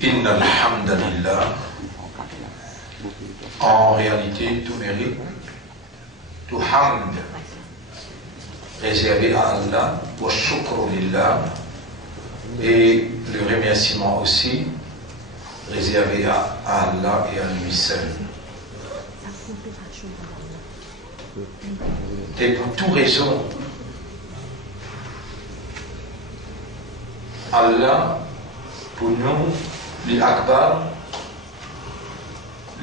Inna alhamdulillah. En réalité, tout mérite, tout hamd réservé à Allah, wa shukru lillah, et le remerciement aussi réservé à Allah et à lui seul. Et pour toute raison, Allah, pour nous, l'Akbar,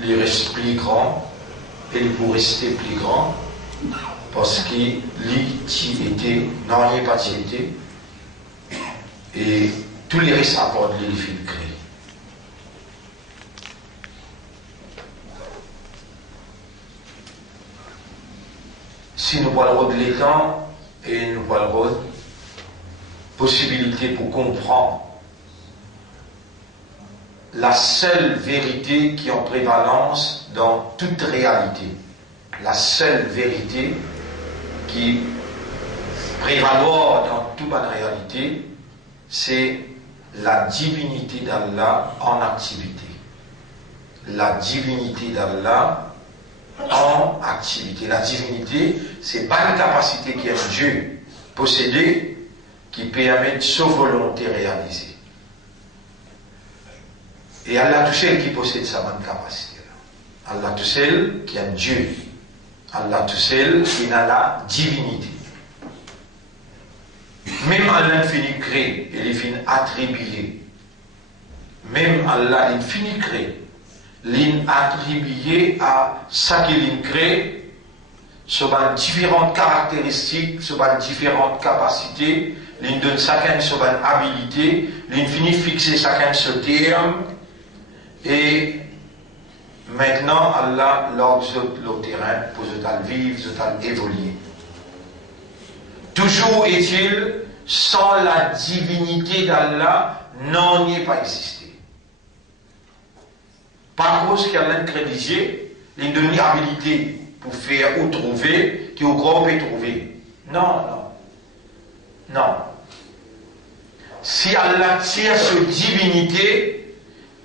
il reste plus grand et il peut rester plus grand parce qu'il était, non, il n'est pas été, et tous les restes accordent les filtrés. Si nous parlons de l'étang et nous parlons de possibilité pour comprendre la seule vérité qui est en prévalence dans toute réalité, la seule vérité qui prévaloir dans toute bonne réalité, c'est la divinité d'Allah en activité. La divinité d'Allah en activité. La divinité, c'est pas une capacité qui est Dieu possédé qui permet de sa volonté réaliser. Et Allah tout seul qui possède sa bonne capacité. Allah tout seul qui est Dieu. Allah tout seul qui a la divinité. Même Allah finit créer, il finit attribuer. Même Allah il finit créer, il attribuer à ça qu'il crée, sur différentes caractéristiques, sur différentes capacités, il donne chacun sur habilité, il finit fixer chacun ce terme. Et maintenant, Allah lance le terrain pour se vivre, se évoluer. Toujours est-il, sans la divinité d'Allah, n'en est pas existé. Par cause qu'Allah a rédigé, il donne une habilité pour faire ou trouver, qui au grand peut trouver. Non, non. Non. Si Allah tire sur divinité,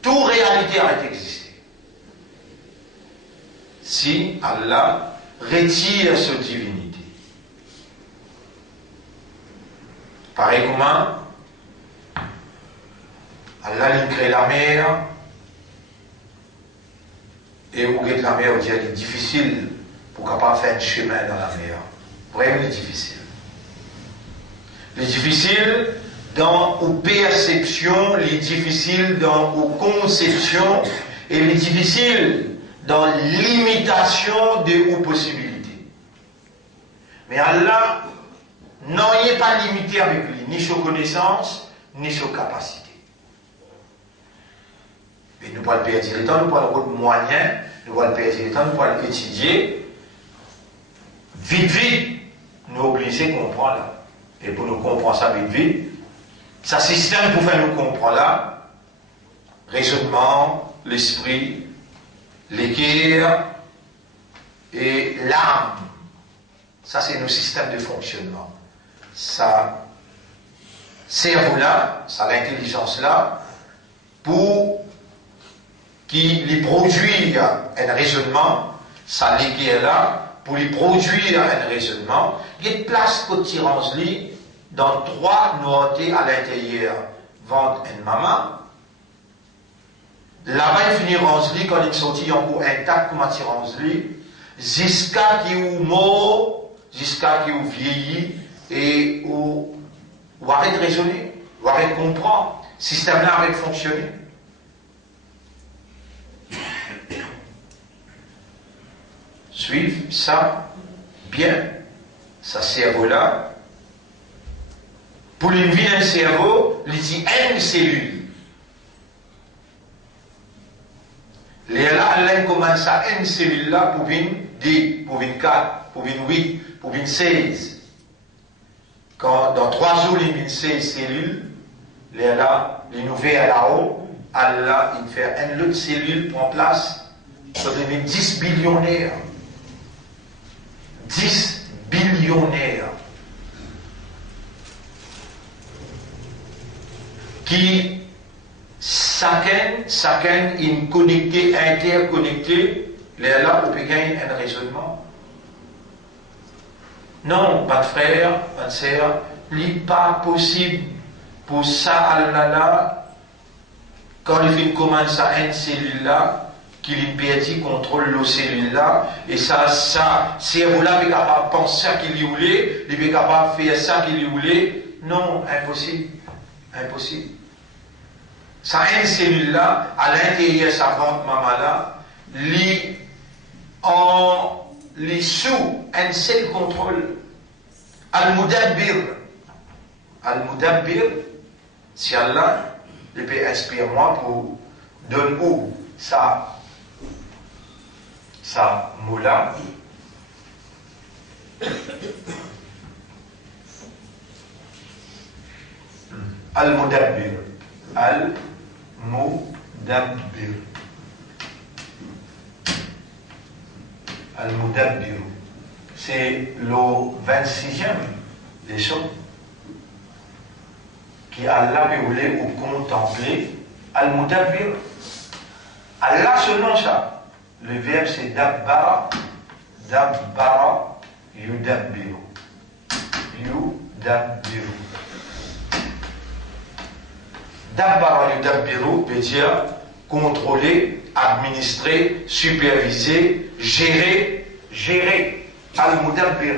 toute réalité arrête d'exister. Si Allah retire cette divinité. Pareil comment Allah crée la mer et vous voyez la mer, vous dites elle est difficile pour capable faire un chemin dans la mer. Vraiment difficile. Elle est difficile dans aux perceptions, les difficiles dans aux conceptions et les difficiles dans l'imitation de aux possibilités. Mais Allah n'en est pas limité avec lui, ni sur connaissance, ni sur capacité. Et nous pouvons le perdre le temps, nous pouvons le moyen, nous pouvons le perdre le temps, nous pouvons l'étudier. Vite, vite, nous obligés de comprendre là. Et pour nous comprendre ça vite, vite, ça système pour faire nous comprendre là, raisonnement, l'esprit, l'équerre et l'âme. Ça c'est nos systèmes de fonctionnement. Ça cerveau là, ça l'intelligence là, pour qu'il produise un raisonnement, ça l'équerre là, pour lui produire un raisonnement, il y a une place pour tirer dans trois notés à l'intérieur, ventre et maman. Là-bas, il finit rangerie quand il sortit en cours intact comme attiré rangerie, jusqu'à qui ou mort, jusqu'à qui ou vieilli, et ou arrête de raisonner, ou arrête de comprendre. Le système-là arrête de fonctionner. Suivre ça bien, ça cerveau-là. Pour une vie d'un cerveau, il dit une cellule. Là, Allah commence à une cellule là pour une 10, pour une 4, pour une 8, pour une 16. Quand dans 3 jours, il y a une 16 cellules, là, il ouvert là-haut, Allah, il fait une autre cellule prend place, ça devient 10 billionnaires. 10 billionnaires. qui chacun est connecté, interconnecté, là où peut gagner un raisonnement. Non, pas de frère, pas de sœur, il n'est pas possible pour ça, Allah, quand il commence à une cellule là, qu'il impédit contrôle la cellule là, et ça, cerveau-là est capable de penser à qu'il y voulait, il est capable de faire ça qu'il voulait. Non, impossible. Impossible. Ça, une cellule là, à l'intérieur de sa vente maman là, les sous un seul contrôle. Al-Mudabbir. Al-Mudabbir, si Allah, il peut inspirer moi pour donner où ça moula. Al-Mudabbir. Al-Mudabbir. Al-Mudabbir. C'est le 26e leçon qui Allah voulait ou contempler. Al-Mudabbir. Allah selon ça. Le verbe c'est dabbara. Dabbara yudabbiru. Yudabbiru. Dabbara yudabbiru veut dire contrôler, administrer, superviser, gérer. Al-Mudabbir.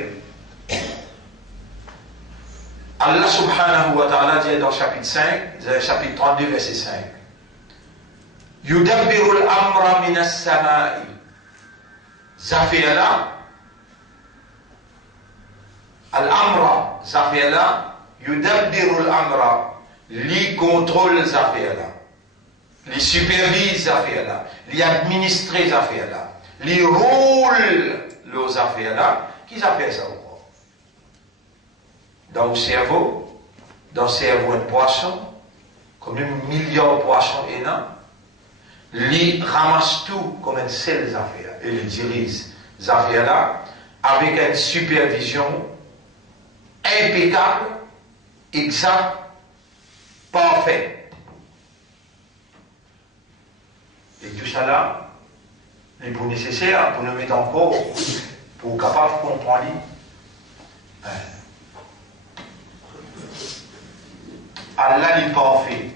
Allah subhanahu wa ta'ala dit dans chapitre 5, chapitre 32, verset 5. Yudabbiru al-amra min as-sama'i. Zafiyala. Al-amra, Zafiyala. Yudabbiru al-amra. Li contrôle Zafiyala. Li supervise Zafiyala. Li administre Zafiyala. Li roule les affaires-là. Qui s'appelle ça encore? Dans le cerveau, un poisson, comme 1 milliard de poissons énormes, il ramasse tout comme une seule affaire et il dirige les affaires-là avec une supervision impeccable, exacte, parfaite. Et tout ça là, est pour nécessaire pour nous mettre encore pour capable de comprendre. Allah est parfait.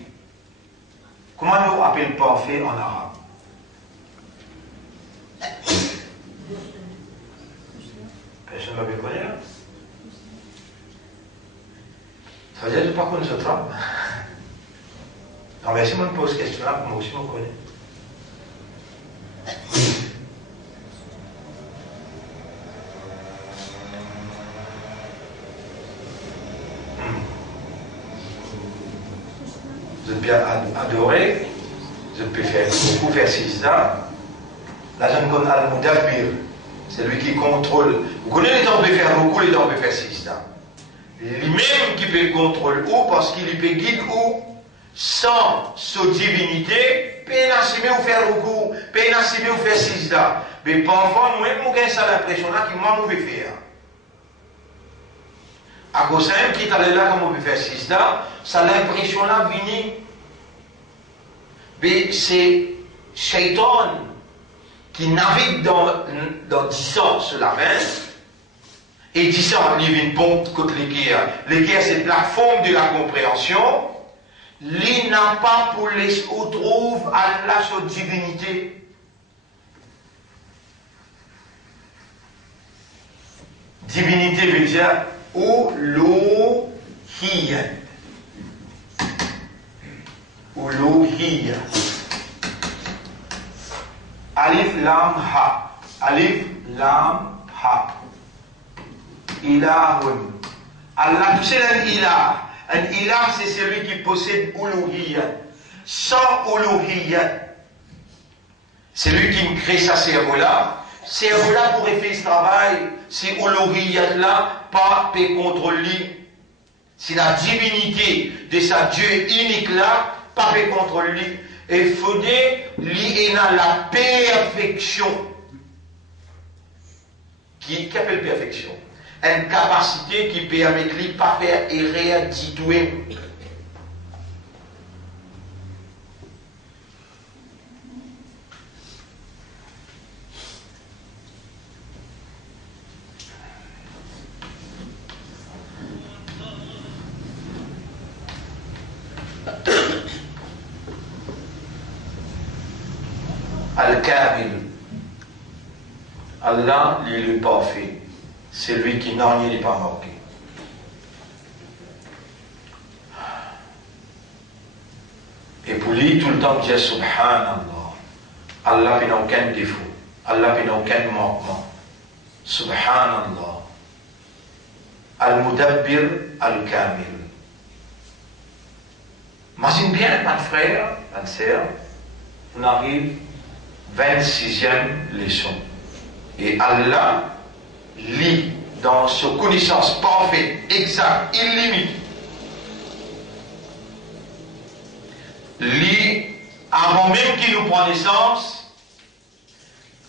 Comment nous appelons parfait en arabe? Personne ne va bien connaître. Ça veut dire que je ne sais pas qu'on nous attrape. Non, mais si on me pose cette question-là, moi aussi je me connais. Je peux adorer, je peux faire beaucoup faire sijda. La jeune connaît Al-Mudabbir, c'est lui qui contrôle. Vous connaissez les temps on peut faire beaucoup, les temps on peut faire sijda. Lui-même qui peut contrôler où, parce qu'il peut guider où, sans sa divinité, peut n'assumer ou faire beaucoup, peut n'assumer ou faire sijda. Mais parfois, moi-même, j'ai ça l'impression là que moi, je peux faire. À cause d'un qui est allé là, comme on peut faire sijda, ça l'impression là, vini. Mais c'est Shaitan qui navigue dans 10 ans sur la main. Et 10 ans, il vient pompe contre l'équerre. L'équerre, c'est la forme de la compréhension. Il n'a pas pour les retrouver à la sa divinité. Divinité veut dire Uluhiyya. Uluhiyya. Alif Lam Ha. Alif Lam Ha. Ilahun. Allah, tu sais un ilah. Un ilah, c'est celui qui possède Uluhiyya. Sans Uluhiyya, c'est lui qui crée sa cerveau-là. Cerveau-là pourrait faire ce travail. Si Uluhiyya-là, pas peut contrôler. Si la divinité de sa Dieu unique-là, pas peut contrôler. Il faudrait lier la perfection. Qui appelle perfection? Une capacité qui permet de ne pas faire erreur du tout. Al-Kamil. Allah, il est le parfait. C'est lui qui n'a rien pas manqué. Et pour lui, tout le temps, il dit Subhanallah. Allah n'a aucun défaut. Allah n'a aucun manquement. Subhanallah. Al-Mudabbir Al-Kamil. Imagine bien, mon frère, ma sœur, on arrive 26e leçon. Et Allah lit dans sa connaissance parfaite, exacte, illimitée. Lit avant même qu'il nous prenne naissance,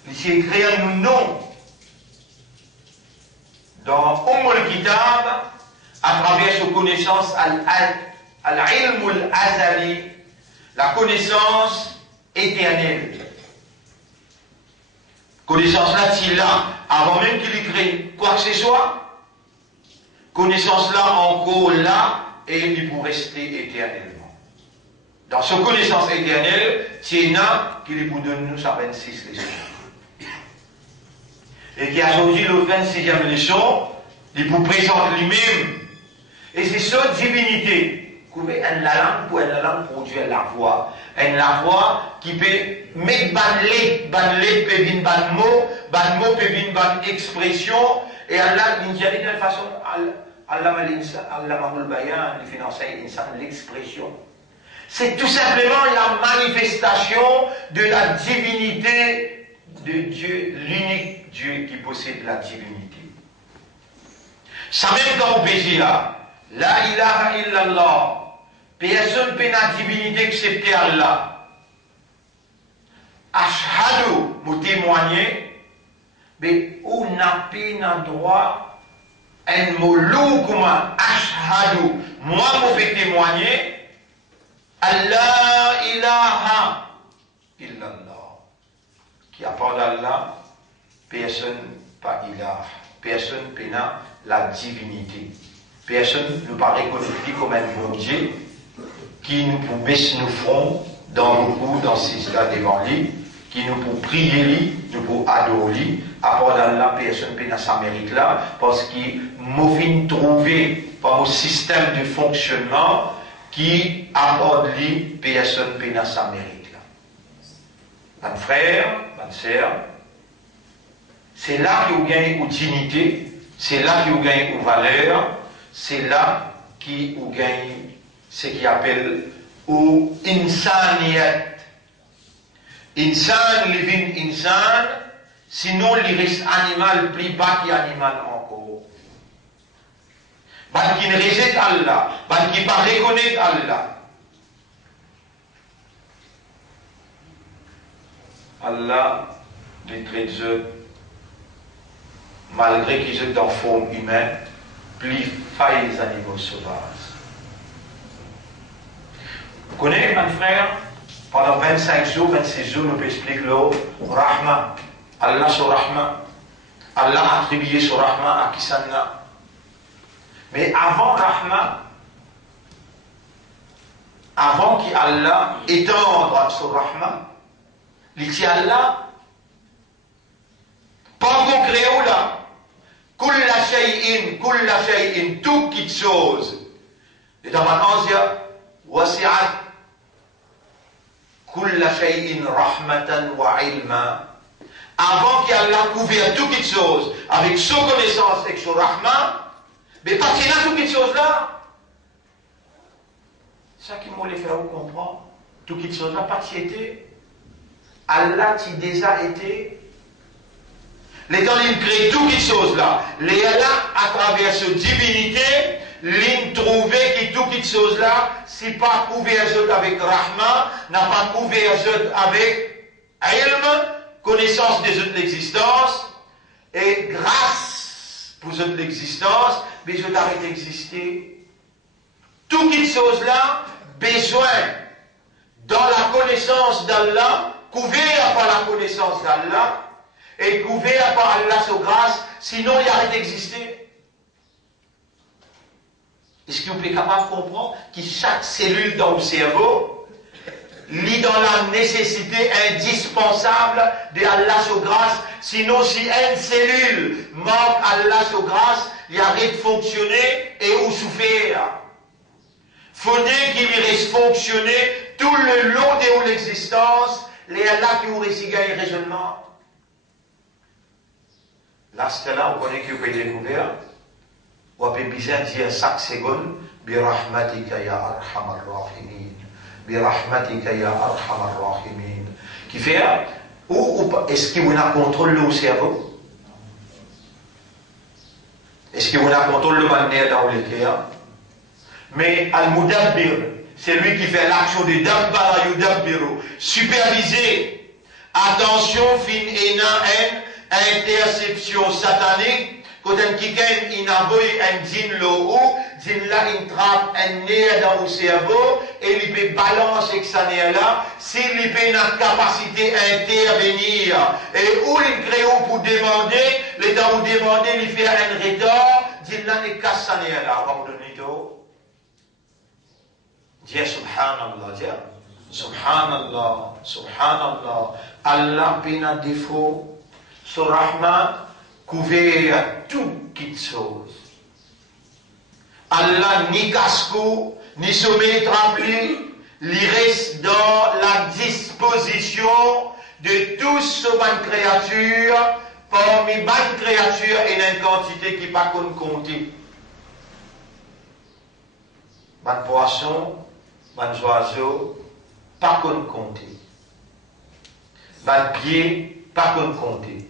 il s'est écrit un nom dans Kitab à travers sa connaissance al-ilm al-azali, la connaissance éternelle. Connaissance là, c'est là, avant même qu'il écrit quoi que ce soit, connaissance là, encore là, et il pour rester éternellement. Dans cette connaissance éternelle, c'est là qu'il pour donner nous sa 26 leçons. Et qui a choisi le 26e leçon, il vous présente lui-même. Et c'est cette divinité. La langue produit la voix. La voix qui peut mettre ban lettre peut venir ban mot peut venir ban expression. Et Allah, d'une certaine façon, Allah m'a bayan, il finance l'expression. C'est tout simplement la manifestation de la divinité de Dieu, l'unique Dieu qui possède la divinité. Ça même dans le pays là, la ilaha illallah, personne ne peut la divinité excepté Allah. Ashhadu, vous témoignez, mais on n'a pas droit un mot lourd comme ashhadu. Moi, je vais témoigner, Allah ilaha illallah. Qui a part d'Allah, personne pas ilah. Personne peut la divinité. Personne ne paraît reconnaître comme un bon Dieu qui nous peut baisser nos fronts dans nos coups, dans ces états devant lui, qui nous peut prier lui, nous peut adorer lui. À part d'Allah, personne ne peut sa mérite là, parce qu'il m'a fait trouver par un système de fonctionnement qui apporte lui, personne ne peut sa mérite là. Mon frère, ma sœur, c'est là que vous gagnez une dignité, c'est là que vous gagnez une valeur, c'est là que vous gagnez ce qu'il appelle ou insaniyat. Insan, living insan, sinon il reste animal plus bas qu'animal encore. Ban qui ne rejette Allah, ban qui ne reconnaît Allah. Allah, les traite malgré qu'ils sont en forme humaine, plus failles les animaux sauvages. Vous connaissez, mon frère, pendant 25 jours, 26 jours, nous expliquer le Rahman. Allah sur Rahman. Allah a attribué sur Rahman à Kisanna. Mais avant Rahman, avant qu'Allah étende sur Rahman, il dit Allah, pas concret ou là, kulla shay'in, toute chose. Et dans ma ansia, wasi'at kulla shay'in rahmatan wa ilma. Avant qu'Allah couvre toute chose avec son connaissance et son rahman, mais parce qu'il a toute chose là, ça qui m'a fait vous comprendre, toute chose là, parce qu'il était, Allah qui déjà été. L'étant il crée toutes les choses là. Les Allah, à travers cette divinité, il trouvait que toutes les choses là, si pas couvert avec Rahman, n'a pas couvert avec ilm, connaissance des autres de l'existence, et grâce pour eux de l'existence, mais je d'arrêter d'exister. Toutes les choses là, besoin dans la connaissance d'Allah, couvert par la connaissance d'Allah, et couvert par Allah sa grâce, sinon il arrête d'exister. Est-ce que vous êtes capable de comprendre que chaque cellule dans le cerveau, lit dans la nécessité indispensable de Allah sur grâce. Sinon, si une cellule manque Allah sur grâce, il arrête de fonctionner et où souffrir. Faudrait qu'il reste fonctionner tout le long de l'existence, les Allah qui vous récit un raisonnement. Là, c'est là, on connaît que vous pouvez découvrir. On peut bien dire chaque seconde, Birahmatika ya arhamar rahimin. Birahmatika ya arhamar rahimin. Qui fait, est-ce que vous avez contrôle le cerveau? Est-ce que vous avez contrôle le manière dans le cœur? Mais Al-Mudabbir, c'est lui qui fait l'action de Dabbara Yudabbiru, superviser. Attention, fin ena interception satanique. Quand un quelqu'un inavoue un djinn lo djinn là il trappe un nerf dans le cerveau et il peut balancer avec sa nerf là. S'il peut une capacité d'intervenir et où il crée pour demander, le temps où demander, il fait un retard, djinn là il casse sa nerf là. On va vous donner tout. Dire subhanallah, dire subhanallah, subhanallah. Allah pina défaut, son rahman couvert tout toute chose. Allah ni casse-cou, ni sommet rempli, il reste dans la disposition de tous ces bonnes créatures, parmi bonnes créatures et une quantité qui n'est pas comptée. Bonnes poissons, bonnes oiseaux, pas compté. Bonnes pieds, pas compté.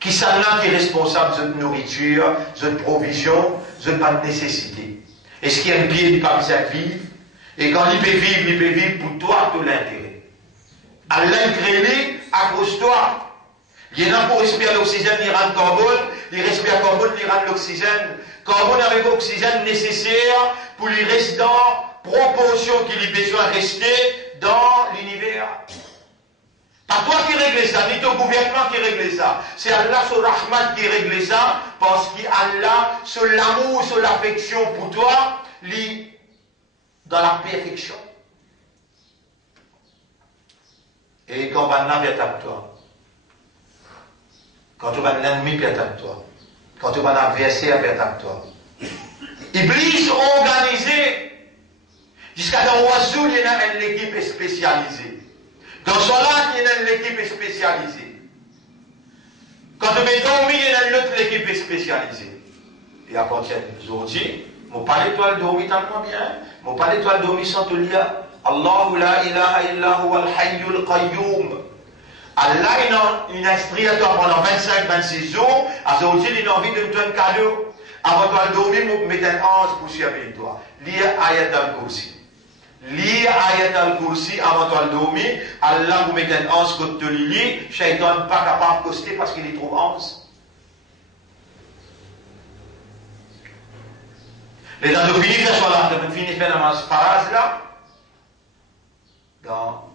Qui sont là qui est responsable de notre nourriture, de notre provision, de notre nécessité. Est-ce qu'il y a un pied qui pas besoin de vivre? Et quand il peut vivre pour toi tout l'intérêt. Allah crée à cause de toi. Il y en a pour respirer l'oxygène, il rend carbone, il respire carbone, il rend l'oxygène. Carbone avec l'oxygène nécessaire pour lui rester dans proportion qu'il ait besoin de rester dans l'univers. Pas toi qui règle ça, ni ton gouvernement qui règle ça. C'est Allah sur Rahman qui règle ça, parce qu'Allah, sur l'amour, sur l'affection pour toi, lit dans la perfection. Et quand on vient à toi, quand on va l'ennemi vient à toi, quand on va l'adversaire vient à toi, Iblis organisé, jusqu'à dans Oiseau, il y a une équipe spécialisée. Dans son lac, il y a une équipe spécialisée. Quand on met dormir, il y a une autre équipe spécialisée. Et à partir d'aujourd'hui, je ne parle pas de dormir tellement bien, je ne parle pas de dormir sans te lire. Allahu la ilaha illa huwa al-hayyul qayyum. Allah, il instruit à toi pendant 25-26 jours. Aujourd'hui, il a envie de te donner un cadeau. Avant de dormir, il met un ange pour suivre toi. Lire Ayat al-Kursi. Lire Ayat al-Kursi avant de dormir. Allah vous met un ange que tu lis. Shaitan n'est pas capable de coster parce qu'il est trop ange. Les gens de finir faire là, de finir faire la phrase là. Dans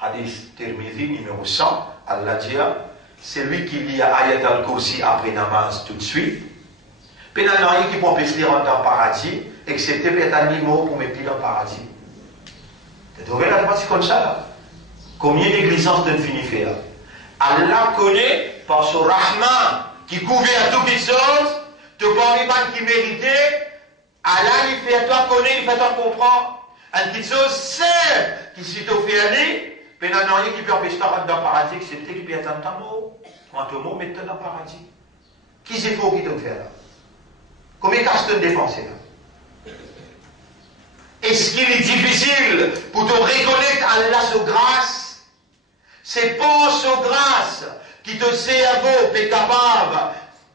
Hadith Tirmidhi numéro 100, Allah dit, c'est lui qui lit Ayat al-Kursi après namaz tout de suite. Puis il n'y a rien qui peut empêcher de rentrer dans le paradis, excepté peut-être un animal pour mettre dans le paradis. Tu trouvé la partie comme ça là? Combien d'églises tu finis faire? Allah connaît par son Rahman qui couvre toutes les choses, tu ne parles pas qui méritait. Allah il fait toi connaître, il fait toi comprendre. Une petite chose simple qui s'est offert lui, mais il n'y a rien qui peut empêcher de rentrer dans le paradis, excepté qu'il peut être un mot. Quand un mot, mets-toi dans le paradis. Qui c'est faux qui te fait là? Combien de dépenser là? Est-ce qu'il est difficile pour te reconnaître Allah sur grâce? C'est pas sur grâce qui te cerveau est capable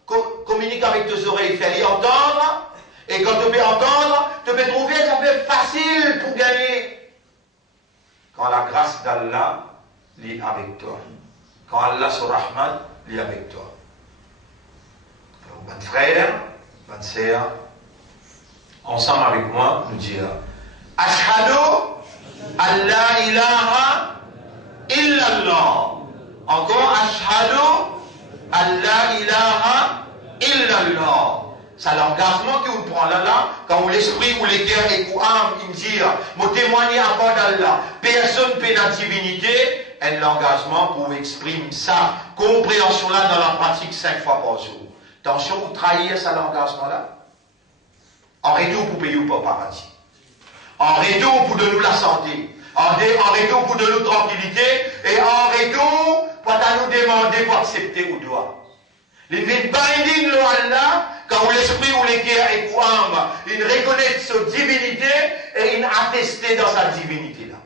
de communiquer avec tes oreilles, faire entendre. Et quand tu peux entendre, tu peux trouver ça peut être facile pour gagner. Quand la grâce d'Allah lit avec toi. Quand Allah sur Rahman lit avec toi. Alors, mon frère, ma sœur, ensemble avec moi, nous dire Ashhadu an la ilaha illallah. Encore Ashhadu an la ilaha illallah. C'est l'engagement que vous prenez là, quand l'esprit ou les cœurs et l'âme, ils disent, vous témoignez à part d'Allah, personne ne peut la divinité, et l'engagement pour exprimer ça, compréhension là dans la pratique 5 fois par jour. Attention, vous trahir ça l'engagement là. En retour pour payer ou pas paradis. En retour pour donner la santé. En retour pour donner tranquillité. Et en retour pour nous demander pour accepter ou doit. Les binding là, quand l'esprit ou les guerres et l'âme, ils reconnaissent sa divinité et ils attestent dans sa divinité là.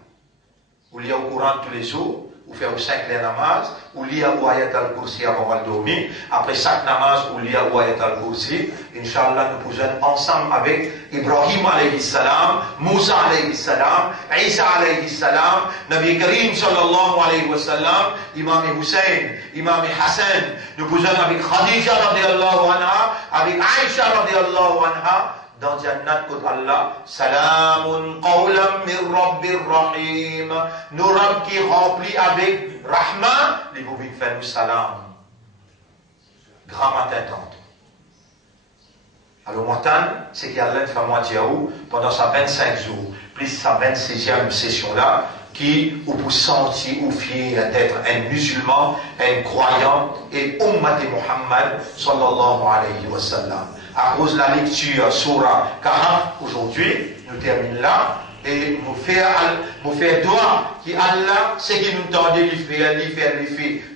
Vous lisez au Coran tous les jours. Ou faire 5 namaz, ou lire ou ayat al-Kursi avant de dormir. Après chaque namaz, ou lire ou ayat al-Kursi. Inch'Allah, nous pouvons ensemble avec Ibrahim alayhi salam, Moussa alayhi salam, Isa alayhi salam, Nabi Karim sallallahu alayhi wa sallam, Imam Hussein, Imam Hassan. Nous pouvons avec Khadija radiallahu anha, avec Aïcha radiallahu anha, dans Jannat côté Allah, Salamun qawlam min Rabbir Rahim. Nous Rabb qui remplit avec Rahman, les vous faire nous salam. Grand matin tantôt. Alors, matin, c'est qu'Allah fait moitié pendant sa 25 jours, plus sa 26e session-là, qui vous peut sentir ou fier d'être un musulman, un croyant et Ummat Muhammad sallallahu alayhi wa sallam. À cause de la lecture Surah Kahf, aujourd'hui, nous terminons là, et nous faire droit qui Allah, c'est qui nous tend de les faire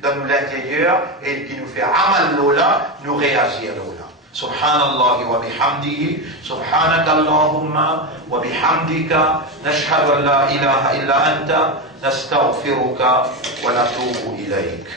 dans l'intérieur, et qui nous fait amal lola, nous réagir lola. Subhanallah wa bihamdihi, subhanaka Allahumma wa bihamdika, nashhadu an la ilaha illa anta, nastaghfiruka wa natubu ilayk.